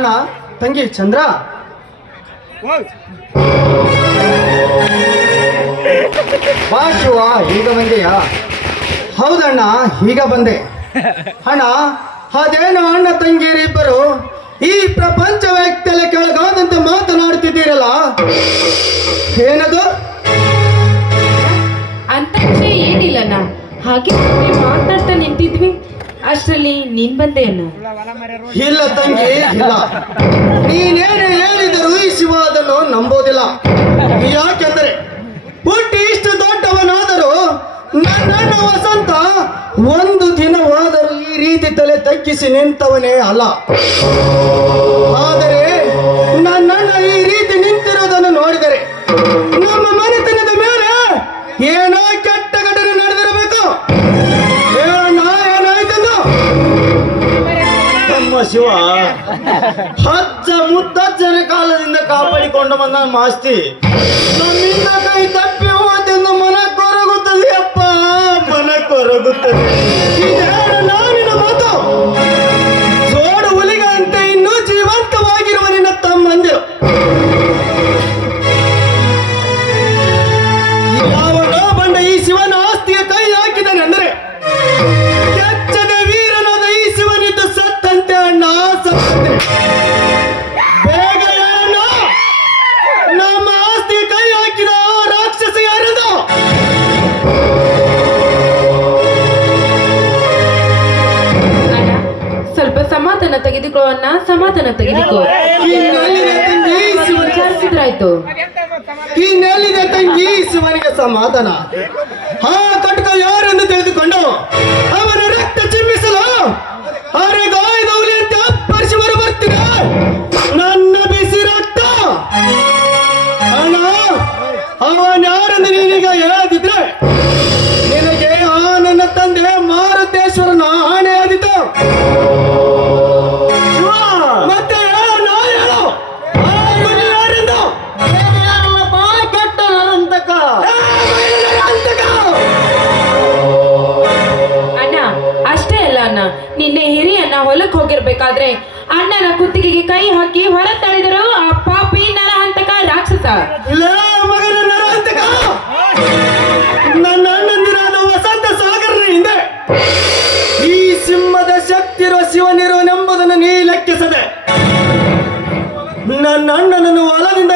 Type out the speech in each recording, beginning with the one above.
ಅಣ್ಣ ತಂಗಿ ಚಂದ್ರ. ಬಾ ಶಿವ ಈಗ ಬಂದೆಯ. ಹೌದಣ್ಣ ಈಗ ಬಂದೆ. ಅಣ್ಣ, ಅದೇನು ಅಣ್ಣ ತಂಗಿಯರಿಬ್ಬರು ಈ ಪ್ರಪಂಚ ವ್ಯಕ್ತಿಯಲ್ಲಿ ಕೆಳಗಾದಂತೆ ಮಾತನಾಡ್ತಿದ್ದೀರಲ್ಲ ಏನದು? ಅಂತ ಏನಿಲ್ಲಣ್ಣ. ಹಾಗೆ ಮಾತಾಡ್ತಾ ನಿಂತಿದ್ವಿ. ಅಷ್ಟರಲ್ಲಿ ನೀನ್ ಬಂದೆ ಅಣ್ಣ ಇಲ್ಲ ತಂಗಿ, ಇಲ್ಲ. ನೀನೇನು ಹೇಳಿದರೂ ಈ ಶಿವ ಅದನ್ನು ನಂಬೋದಿಲ್ಲ ಯಾಕೆಂದರೆ ಹುಟ್ಟಿ ಇಷ್ಟು ದೊಡ್ಡವನಾದರೂ ನನ್ನ ವಸಂತ ಒಂದು ದಿನವಾದರೂ ಈ ರೀತಿ ತಲೆ ತಗ್ಗಿಸಿ ನಿಂತವನೇ ಅಲ್ಲ. ಆದರೆ ನನ್ನಣ್ಣ ಈ ರೀತಿ ನಿಂತಿರೋದನ್ನು ನೋಡಿದರೆ ನಮ್ಮ ಮನೆತನದ ಮೇಲೆ ಏನೋ ಶಿವ. ಮುತ್ತ ಜನ ಕಾಲದಿಂದ ಕಾಪಾಡಿಕೊಂಡು ಬಂದ ಮಾಸ್ತಿ. ನಮ್ಮಿಂದ ಕೈ ತಪ್ಪಿ ಹೋದೆಂದು ಮನ ಕೊರಗುತ್ತದೆ ಅಪ್ಪ. ಮನ ಕೊರಗುತ್ತದೆ. ನಾನಿನ ಮಾತು? ಹುಲಿಗಂತೆ ಇನ್ನೂ ಜೀವಂತವಾಗಿರುವ ನಿನ್ನ ತಮ್ಮಂದಿರು. ಸಮಾಧಾನ ತೆಗೆದುಕೋ. ವಿಚಾರಿಸಿದ್ರಾಯ್ತು ಇನ್ನೆಲ್ಲಿದೆ ತಂಗಿ ಶಿವನಿಗೆ ಸಮಾಧಾನ. ಆ ಕಟಕ ಯಾರನ್ನು ತೆಗೆದುಕೊಂಡು ಅವನ ರಕ್ತ ಚಿಮ್ಮಿಸಲು? ಅರೆ ಗಾಯದ ಅಂತ ಬರ ಬರ್ತೀರಾ? ನನ್ನ ಬಿಸಿ ರಕ್ತ! ಅಣ್ಣ ಅವನ್ ಯಾರನ್ನು ನೀನೀಗ ಹೇಳದಿದ್ರೆ? ಹೋಗಿರ್ಬೇಕಾದ್ರೆ ಅಣ್ಣನ ಕುತ್ತಿಗೆಗೆ ಕೈ ಹಾಕಿ ಹೊರ ತಳಿದರು ಆ ಪಾಪಿ ನರಹಂತಕ ರಾಕ್ಷಸ. ನನ್ನ ವಸಂತ ಈ ಸಿಂಹದ ಶಕ್ತಿರೋ ಶಿವನಿರೋನೆಂಬುದನ್ನು ನೀ ಲೆಕ್ಕಿಸದೆ. ನನ್ನ ಅಣ್ಣನನ್ನು ಹೊಲದಿಂದ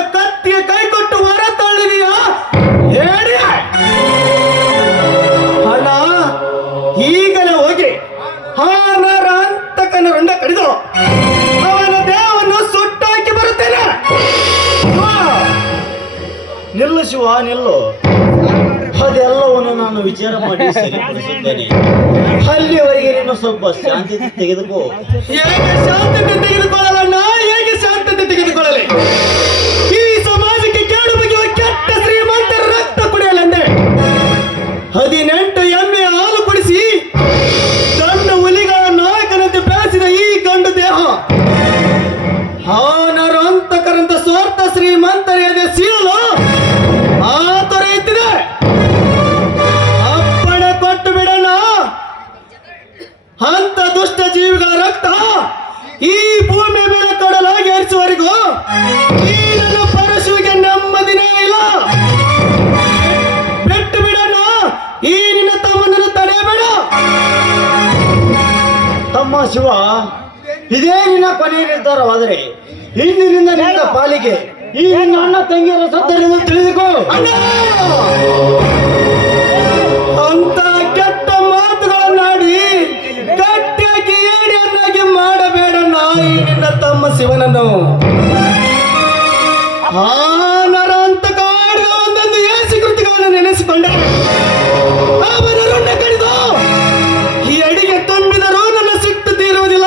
ಶಿವ ನಿಲ್ಲು. ಅದೆಲ್ಲವನ್ನು ನಾನು ವಿಚಾರ ಮಾಡಿ ಸರಿಪಡಿಸುತ್ತೇನೆ. ಅಲ್ಲಿವರೆಗೆ ನೀನು ಸ್ವಲ್ಪ ಶಾಂತಿ ತೆಗೆದುಕೋ. ಶಾಂತಿ ತೆಗೆದುಕೊಳ್ಳಲ್ಲ? ಹೇಗೆ ಶಾಂತತೆ ತೆಗೆದುಕೊಳ್ಳಲಿ? ಕಡಲಾಗಿ ಏರಿಸುವವರೆಗೂ ಈ ನನ್ನ ಪರಶುವಿಗೆ ನೆಮ್ಮದಿನೇ ಇಲ್ಲ. ಬಿಟ್ಟು ಬಿಡೋಣ. ಈ ನಿನ್ನ ತಮ್ಮನನ್ನು ತಡೆಯಬೇಡ. ತಮ್ಮ ಶಿವ ಇದೇ ನಿನ್ನ ಕೊನೆಯ ನಿರ್ಧಾರವಾದರೆ ಇಂದಿನಿಂದ ನಿನ್ನ ಪಾಲಿಗೆ ಈ ನಿನ್ನ ಅಣ್ಣ ತಂಗಿಯರ ಸತ್ತರಿಎಂದು ತಿಳಿದುಕೋ! ಅಂತ ನಿನ್ನ ತಮ್ಮ ಶಿವನನ್ನು. ಆ ನರ ಅಂತ ಕಾಡಿದ ಒಂದೊಂದು ಏಸಿ ಕೃತಿಗಳನ್ನು ಕಡಿದು ಈ ಅಡಿಗೆ ತುಂಬಿದರೂ ನನ್ನ ಸಿಟ್ಟು ತೀರುವುದಿಲ್ಲ.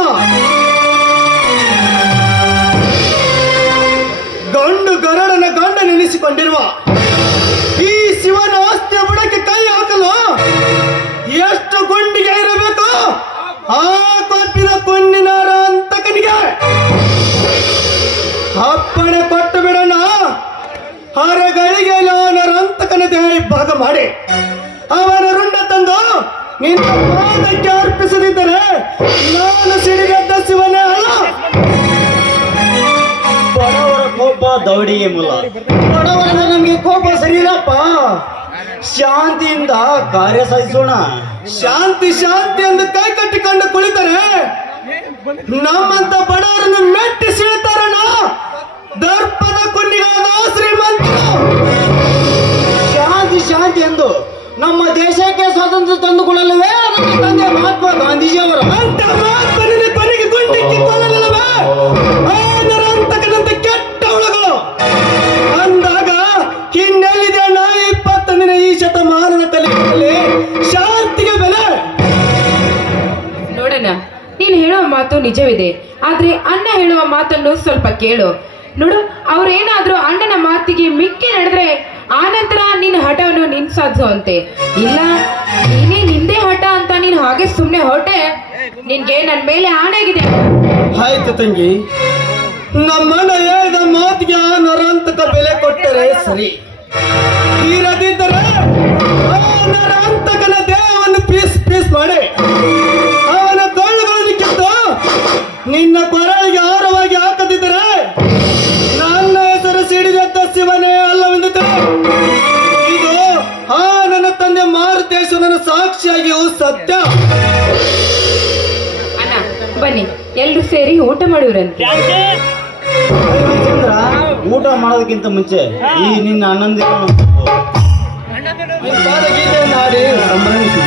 ಗಂಡು ಗರಡನ ಗಂಡ ನೆನೆಸಿಕೊಂಡಿರುವ ಈ ಶಿವನ ಆಸ್ತಿಯ ಬುಡಕ್ಕೆ ಕೈ ಹಾಕಲು ಎಷ್ಟು ಗುಂಡಿಗೆ ಇರಬೇಕು? ಆ ಮಾಡಿ ಅವನ ರುಂಡ ತಂದು ನಿನ್ನ ಪಾದಕ್ಕೆ ಅರ್ಪಿಸದಿದ್ದರೆ ನಾನು ಸಿಡಿಗದ್ದ ಶಿವನೇ ಅಲ್ಲ. ಕೋಪ ದೌಡಿಗೆ ಮೂಲ. ಬಡವರ ನಮ್ಗೆ ಕೋಪ ಸರಿಯಿಲ್ಲಪ್ಪ. ಶಾಂತಿಯಿಂದ ಕಾರ್ಯ ಸಾಧಿಸೋಣ. ಶಾಂತಿ ಶಾಂತಿ ಎಂದು ಕೈ ಕಟ್ಟಿಕೊಂಡು ಕುಳಿತರೆ ನಮ್ಮಂತ ನಿಜವಿದೆ. ಆದ್ರೆ ಅಣ್ಣ ಹೇಳುವ ಮಾತನ್ನು ಸ್ವಲ್ಪ ಕೇಳು. ನೋಡು, ಅವ್ರೇನಾದರೂ ಅಣ್ಣನ ಮಾತಿಗೆ ಮಿಕ್ಕಿ ನಡೆದ್ರೆ ಆನಂತರ ನಿನ್ನ ಹಠವನ್ನು ನಿನ್ ಸಾಧಿಸುವಂತೆ ಇಲ್ಲ, ನೀನೇ ನಿಂದೇ ಹಠ ಅಂತ ನೀನು ಹಾಗೆ ಸುಮ್ಮನೆ ಹೊರಟೆ. ನಿನ್ಗೆ ನನ್ನ ಮೇಲೆ ಆಣೆಗಿದೆ ಆಯ್ತು ತಂಗಿ. ನಮ್ಮಣ್ಣ ಹೇಳಿದ ಮಾತಿಗೆ ನರಾಂತಕ ಬೆಲೆ ಕೊಟ್ಟರೆ ಸರಿ. ಇರದಿದ್ದರೆ ಬನ್ನಿ ಎಲ್ರು ಸೇರಿ ಊಟ ಮಾಡಿವ್ರಂತೆ ಊಟ ಮಾಡೋದಕ್ಕಿಂತ ಮುಂಚೆ ಈ ನಿನ್ನ ಹನ್ನೊಂದು ಸಂಭ್ರಮಿಸಿ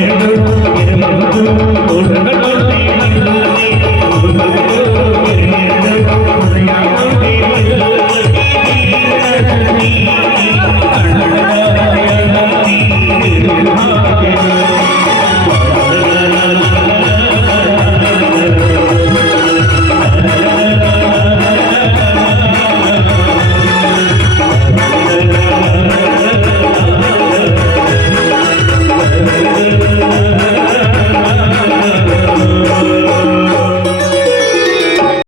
Yeah.